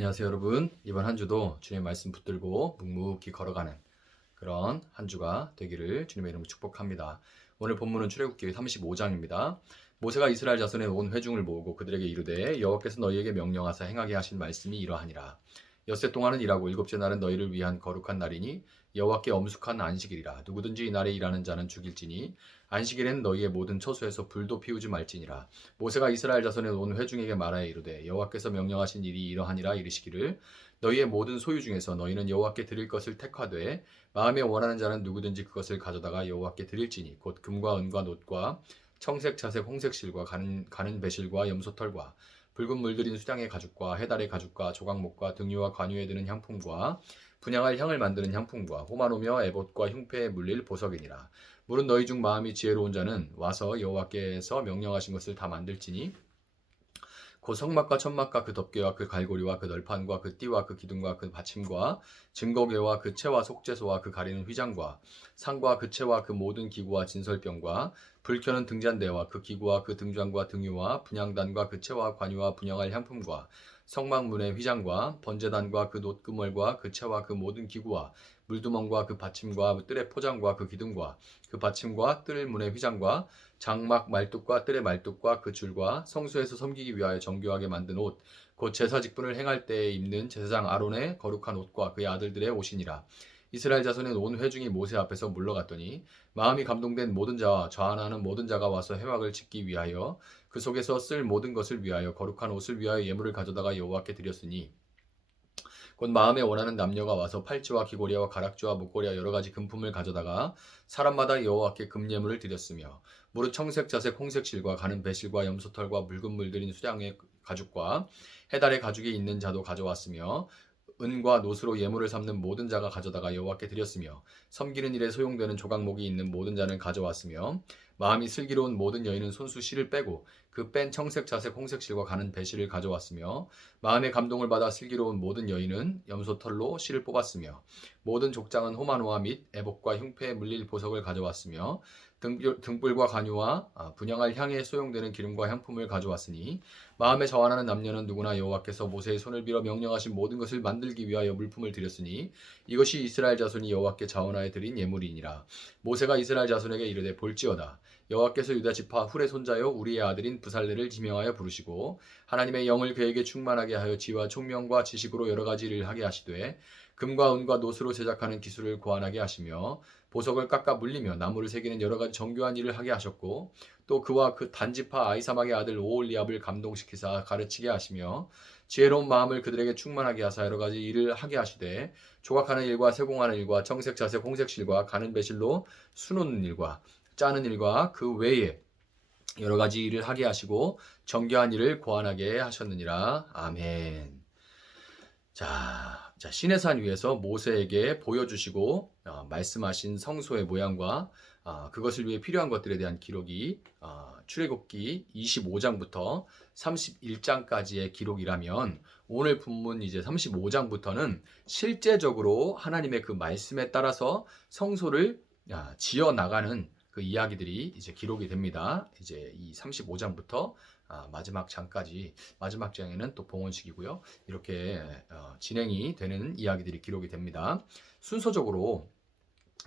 안녕하세요 여러분. 이번 한 주도 주님의 말씀 붙들고 묵묵히 걸어가는 그런 한 주가 되기를 주님의 이름으로 축복합니다. 오늘 본문은 출애굽기 35장입니다. 모세가 이스라엘 자손의 온 회중을 모으고 그들에게 이르되 여호와께서 너희에게 명령하사 행하게 하신 말씀이 이러하니라. 엿새 동안은 일하고 일곱째 날은 너희를 위한 거룩한 날이니 여호와께 엄숙한 안식일이라. 누구든지 이 날에 일하는 자는 죽일지니 안식일에는 너희의 모든 처소에서 불도 피우지 말지니라. 모세가 이스라엘 자손의 온 회중에게 말하여 이르되 여호와께서 명령하신 일이 이러하니라. 이르시기를 너희의 모든 소유 중에서 너희는 여호와께 드릴 것을 택하되 마음에 원하는 자는 누구든지 그것을 가져다가 여호와께 드릴지니 곧 금과 은과 놋과 청색 자색 홍색 실과 가는 배실과 염소털과 붉은 물들인 수량의 가죽과 해달의 가죽과 조각목과 등유와 관유에 드는 향품과 분향할 향을 만드는 향품과 호마노며 에봇과 흉패에 물릴 보석이니라. 물은 너희 중 마음이 지혜로운 자는 와서 여호와께서 명령하신 것을 다 만들지니 그 성막과 천막과 그 덮개와 그 갈고리와 그 널판과 그 띠와 그 기둥과 그 받침과 증거궤와 그 채와 속죄소와 그 가리는 휘장과 상과 그 채와 그 모든 기구와 진설병과 불 켜는 등잔대와 그 기구와 그 등잔과 등유와 분향단과 그 채와 관유와 분향할 향품과 성막문의 휘장과 번제단과 그 놋그멀과 그 채와 그 모든 기구와 물두멍과 그 받침과 뜰의 포장과 그 기둥과 그 받침과 뜰 문의 휘장과 장막 말뚝과 뜰의 말뚝과 그 줄과 성소에서 섬기기 위하여 정교하게 만든 옷, 곧 제사 직분을 행할 때에 입는 제사장 아론의 거룩한 옷과 그의 아들들의 옷이니라. 이스라엘 자손의 온 회중이 모세 앞에서 물러갔더니 마음이 감동된 모든 자와 좌안하는 모든 자가 와서 회막을 짓기 위하여 그 속에서 쓸 모든 것을 위하여 거룩한 옷을 위하여 예물을 가져다가 여호와께 드렸으니 곧 마음에 원하는 남녀가 와서 팔찌와 귀고리와 가락지와 목걸이와 여러 가지 금품을 가져다가 사람마다 여호와께 금예물을 드렸으며 무릇 청색 자색 홍색 실과 가는 배실과 염소털과 붉은 물들인 수량의 가죽과 해달의 가죽이 있는 자도 가져왔으며 은과 놋으로 예물을 삼는 모든 자가 가져다가 여호와께 드렸으며 섬기는 일에 소용되는 조각목이 있는 모든 자는 가져왔으며 마음이 슬기로운 모든 여인은 손수 실을 빼고 그 뺀 청색 자색 홍색 실과 가는 배실을 가져왔으며 마음의 감동을 받아 슬기로운 모든 여인은 염소털로 실을 뽑았으며 모든 족장은 호마노와 및 애복과 흉패에 물릴 보석을 가져왔으며 등불과 관유와 분향할 향에 소용되는 기름과 향품을 가져왔으니 마음에 저항하는 남녀는 누구나 여호와께서 모세의 손을 빌어 명령하신 모든 것을 만들기 위하여 물품을 드렸으니 이것이 이스라엘 자손이 여호와께 자원하여 드린 예물이니라. 모세가 이스라엘 자손에게 이르되 볼지어다 여호와께서 유다 지파 훌의 손자요 우리의 아들인 부살레를 지명하여 부르시고 하나님의 영을 그에게 충만하게 하여 지와 총명과 지식으로 여러 가지 일을 하게 하시되 금과 은과 놋으로 제작하는 기술을 고안하게 하시며 보석을 깎아 물리며 나무를 새기는 여러 가지 정교한 일을 하게 하셨고 또 그와 그 단지파 아이사막의 아들 오올리압을 감동시키사 가르치게 하시며 지혜로운 마음을 그들에게 충만하게 하사 여러 가지 일을 하게 하시되 조각하는 일과 세공하는 일과 청색 자색 홍색 실과 가는 배실로 수놓는 일과 짜는 일과 그 외에 여러 가지 일을 하게 하시고 정교한 일을 고안하게 하셨느니라. 아멘. 자, 시내산 위에서 모세에게 보여주시고 말씀하신 성소의 모양과 그것을 위해 필요한 것들에 대한 기록이 출애굽기 25장부터 31장까지의 기록이라면 오늘 본문 이제 35장부터는 실제적으로 하나님의 그 말씀에 따라서 성소를 지어 나가는 그 이야기들이 이제 기록이 됩니다. 이제 이 35장부터 마지막 장까지, 마지막 장에는 또 봉헌식이고요. 이렇게 진행이 되는 이야기들이 기록이 됩니다. 순서적으로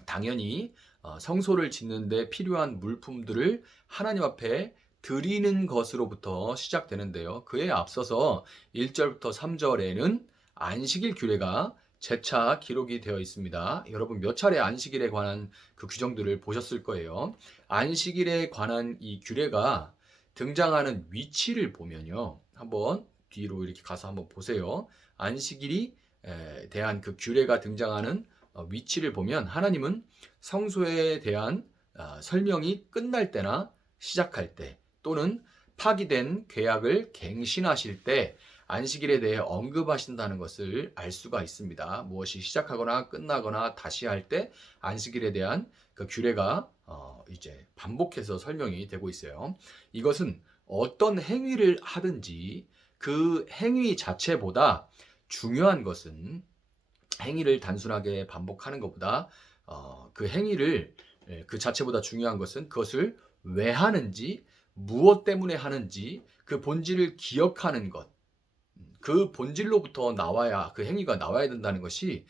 당연히 성소를 짓는데 필요한 물품들을 하나님 앞에 드리는 것으로부터 시작되는데요. 그에 앞서서 1절부터 3절에는 안식일 규례가 재차 기록이 되어 있습니다. 여러분 몇 차례 안식일에 관한 그 규정들을 보셨을 거예요. 안식일에 관한 이 규례가 등장하는 위치를 보면요. 한번 뒤로 이렇게 가서 한번 보세요. 안식일이 대한 그 규례가 등장하는 위치를 보면 하나님은 성소에 대한 설명이 끝날 때나 시작할 때 또는 파기된 계약을 갱신하실 때 안식일에 대해 언급하신다는 것을 알 수가 있습니다. 무엇이 시작하거나 끝나거나 다시 할 때 안식일에 대한 그 규례가 이제 반복해서 설명이 되고 있어요. 이것은 어떤 행위를 하든지 그 행위 자체보다 중요한 것은 행위를 단순하게 반복하는 것보다 그 행위를 그 자체보다 중요한 것은 그것을 왜 하는지 무엇 때문에 하는지 그 본질을 기억하는 것 그 본질로부터 나와야, 그 행위가 나와야 된다는 것이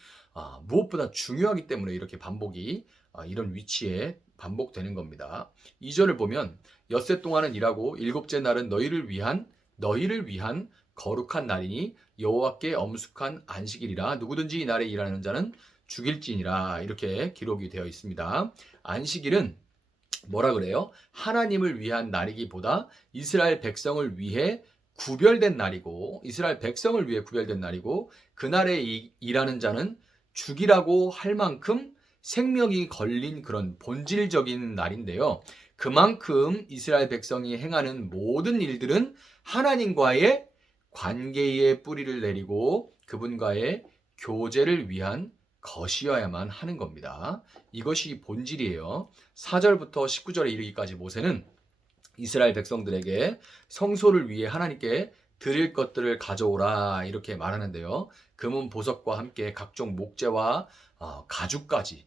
무엇보다 중요하기 때문에 이렇게 반복이 이런 위치에 반복되는 겁니다. 2절을 보면 엿새 동안은 일하고 일곱째 날은 너희를 위한 거룩한 날이니 여호와께 엄숙한 안식일이라 누구든지 이 날에 일하는 자는 죽일지니라 이렇게 기록이 되어 있습니다. 안식일은 뭐라 그래요? 하나님을 위한 날이기보다 이스라엘 백성을 위해 구별된 날이고 그날에 일하는 자는 죽이라고 할 만큼 생명이 걸린 그런 본질적인 날인데요. 그만큼 이스라엘 백성이 행하는 모든 일들은 하나님과의 관계에 뿌리를 내리고 그분과의 교제를 위한 것이어야만 하는 겁니다. 이것이 본질이에요. 4절부터 19절에 이르기까지 모세는 이스라엘 백성들에게 성소를 위해 하나님께 드릴 것들을 가져오라 이렇게 말하는데요. 금은 보석과 함께 각종 목재와 가죽까지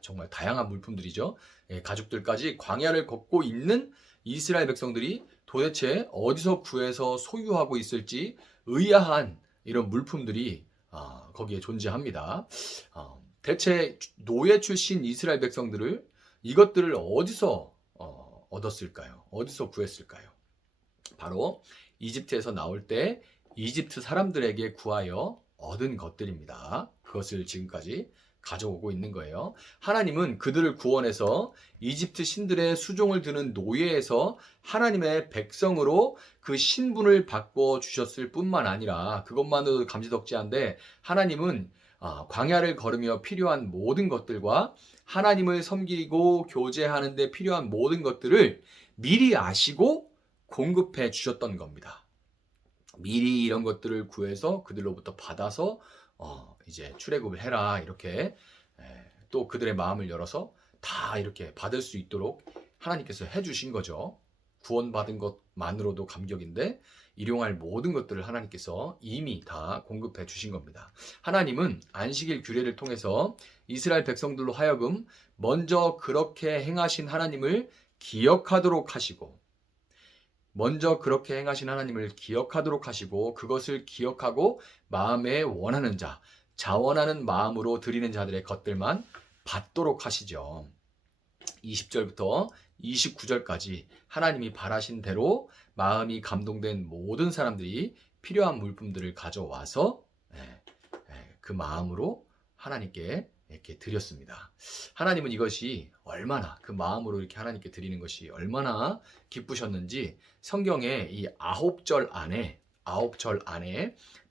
정말 다양한 물품들이죠. 가죽들까지 광야를 걷고 있는 이스라엘 백성들이 도대체 어디서 구해서 소유하고 있을지 의아한 이런 물품들이 거기에 존재합니다. 대체 노예 출신 이스라엘 백성들을 이것들을 어디서 얻었을까요? 어디서 구했을까요? 바로 이집트에서 나올 때 이집트 사람들에게 구하여 얻은 것들입니다. 그것을 지금까지 가져오고 있는 거예요. 하나님은 그들을 구원해서 이집트 신들의 수종을 드는 노예에서 하나님의 백성으로 그 신분을 바꿔 주셨을 뿐만 아니라 그것만으로도 감지덕지한데 하나님은 광야를 걸으며 필요한 모든 것들과 하나님을 섬기고 교제하는 데 필요한 모든 것들을 미리 아시고 공급해 주셨던 겁니다. 미리 이런 것들을 구해서 그들로부터 받아서 이제 출애굽을 해라 이렇게 또 그들의 마음을 열어서 다 이렇게 받을 수 있도록 하나님께서 해주신 거죠. 구원받은 것만으로도 감격인데 일용할 모든 것들을 하나님께서 이미 다 공급해 주신 겁니다. 하나님은 안식일 규례를 통해서 이스라엘 백성들로 하여금 먼저 그렇게 행하신 하나님을 기억하도록 하시고 그것을 기억하고 마음에 원하는 자, 자원하는 마음으로 드리는 자들의 것들만 받도록 하시죠. 20절부터 29절까지 하나님이 바라신 대로 마음이 감동된 모든 사람들이 필요한 물품들을 가져와서 그 마음으로 하나님께 이렇게 드렸습니다. 하나님은 이것이 얼마나 그 마음으로 이렇게 하나님께 드리는 것이 얼마나 기쁘셨는지 성경에 이 9절 안에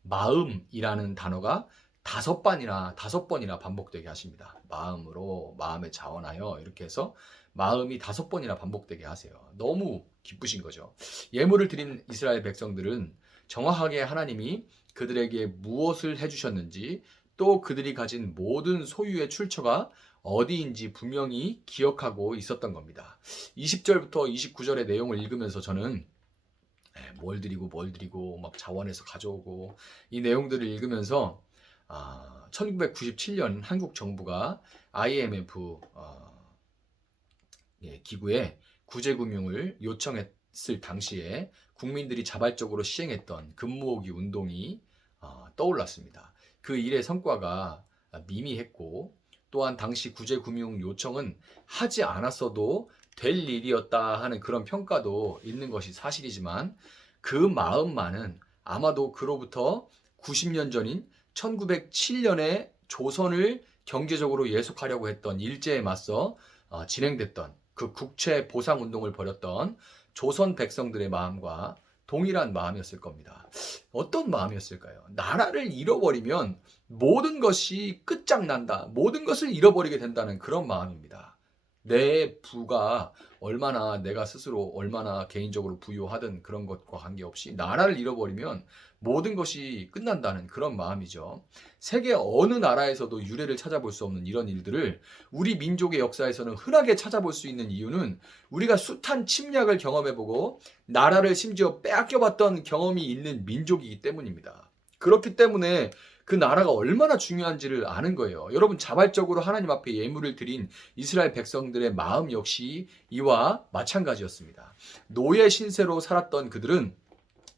마음이라는 단어가 5번이나 반복되게 하십니다. 마음으로, 마음에 자원하여 이렇게 해서 마음이 5번이나 반복되게 하세요. 너무 기쁘신 거죠. 예물을 드린 이스라엘 백성들은 정확하게 하나님이 그들에게 무엇을 해주셨는지 또 그들이 가진 모든 소유의 출처가 어디인지 분명히 기억하고 있었던 겁니다. 20절부터 29절의 내용을 읽으면서 저는 뭘 드리고 막 자원해서 가져오고 이 내용들을 읽으면서 1997년 한국 정부가 IMF 기구에 구제금융을 요청했을 당시에 국민들이 자발적으로 시행했던 금모으기 운동이 떠올랐습니다. 그 일의 성과가 미미했고 또한 당시 구제금융 요청은 하지 않았어도 될 일이었다 하는 그런 평가도 있는 것이 사실이지만 그 마음만은 아마도 그로부터 90년 전인 1907년에 조선을 경제적으로 예속하려고 했던 일제에 맞서 진행됐던 그 국채 보상 운동을 벌였던 조선 백성들의 마음과 동일한 마음이었을 겁니다. 어떤 마음이었을까요? 나라를 잃어버리면 모든 것이 끝장난다. 모든 것을 잃어버리게 된다는 그런 마음입니다. 내 부가 얼마나 내가 스스로 얼마나 개인적으로 부유하든 그런 것과 관계없이 나라를 잃어버리면 모든 것이 끝난다는 그런 마음이죠. 세계 어느 나라에서도 유례를 찾아볼 수 없는 이런 일들을 우리 민족의 역사에서는 흔하게 찾아볼 수 있는 이유는 우리가 숱한 침략을 경험해보고 나라를 심지어 빼앗겨봤던 경험이 있는 민족이기 때문입니다. 그렇기 때문에 그 나라가 얼마나 중요한지를 아는 거예요. 여러분 자발적으로 하나님 앞에 예물을 드린 이스라엘 백성들의 마음 역시 이와 마찬가지였습니다. 노예 신세로 살았던 그들은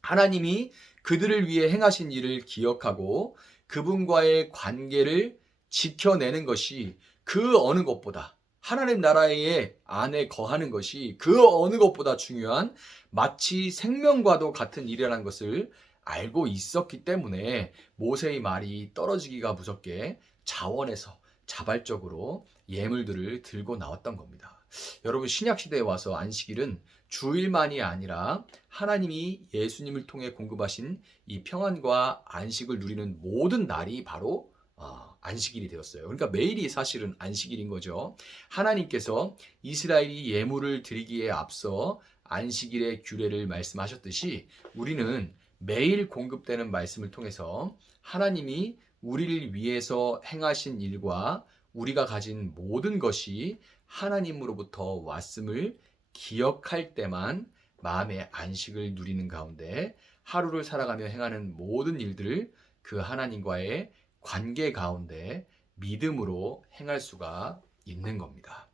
하나님이 그들을 위해 행하신 일을 기억하고 그분과의 관계를 지켜내는 것이 그 어느 것보다, 하나님 나라의 안에 거하는 것이 그 어느 것보다 중요한, 마치 생명과도 같은 일이라는 것을 알고 있었기 때문에 모세의 말이 떨어지기가 무섭게 자원해서 자발적으로 예물들을 들고 나왔던 겁니다. 여러분, 신약 시대에 와서 안식일은 주일만이 아니라 하나님이 예수님을 통해 공급하신 이 평안과 안식을 누리는 모든 날이 바로 안식일이 되었어요. 그러니까 매일이 사실은 안식일인 거죠. 하나님께서 이스라엘이 예물을 드리기에 앞서 안식일의 규례를 말씀하셨듯이 우리는 매일 공급되는 말씀을 통해서 하나님이 우리를 위해서 행하신 일과 우리가 가진 모든 것이 하나님으로부터 왔음을 기억할 때만 마음의 안식을 누리는 가운데 하루를 살아가며 행하는 모든 일들을 그 하나님과의 관계 가운데 믿음으로 행할 수가 있는 겁니다.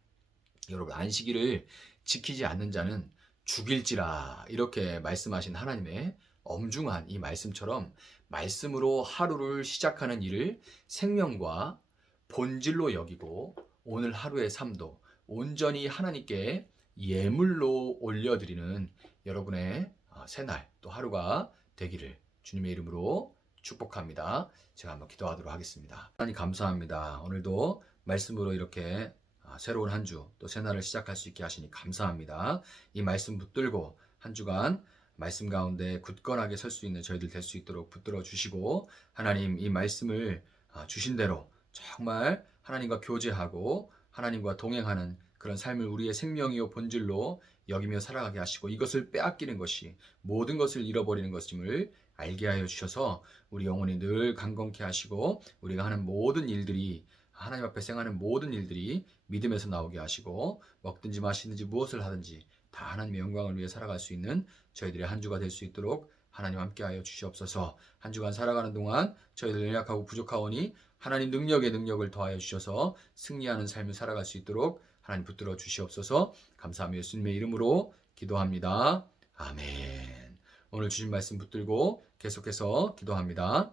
여러분, 안식일을 지키지 않는 자는 죽일지라, 이렇게 말씀하신 하나님의 엄중한 이 말씀처럼 말씀으로 하루를 시작하는 일을 생명과 본질로 여기고 오늘 하루의 삶도 온전히 하나님께 예물로 올려드리는 여러분의 새날 또 하루가 되기를 주님의 이름으로 축복합니다. 제가 한번 기도하도록 하겠습니다. 하나님 감사합니다. 오늘도 말씀으로 이렇게 새로운 한 주 또 새날을 시작할 수 있게 하시니 감사합니다. 이 말씀 붙들고 한 주간 말씀 가운데 굳건하게 설 수 있는 저희들 될 수 있도록 붙들어 주시고, 하나님 이 말씀을 주신 대로 정말 하나님과 교제하고 하나님과 동행하는 그런 삶을 우리의 생명이요 본질로 여기며 살아가게 하시고, 이것을 빼앗기는 것이 모든 것을 잃어버리는 것임을 알게 하여 주셔서 우리 영혼이 늘 강건케 하시고 우리가 하는 모든 일들이, 하나님 앞에 생하는 모든 일들이 믿음에서 나오게 하시고, 먹든지 마시든지 무엇을 하든지 다 하나님의 영광을 위해 살아갈 수 있는 저희들의 한 주가 될 수 있도록 하나님 함께하여 주시옵소서. 한 주간 살아가는 동안 저희들 연약하고 부족하오니 하나님 능력에 능력을 더하여 주셔서 승리하는 삶을 살아갈 수 있도록 하나님 붙들어 주시옵소서. 감사하며 예수님의 이름으로 기도합니다. 아멘. 오늘 주신 말씀 붙들고 계속해서 기도합니다.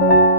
주님.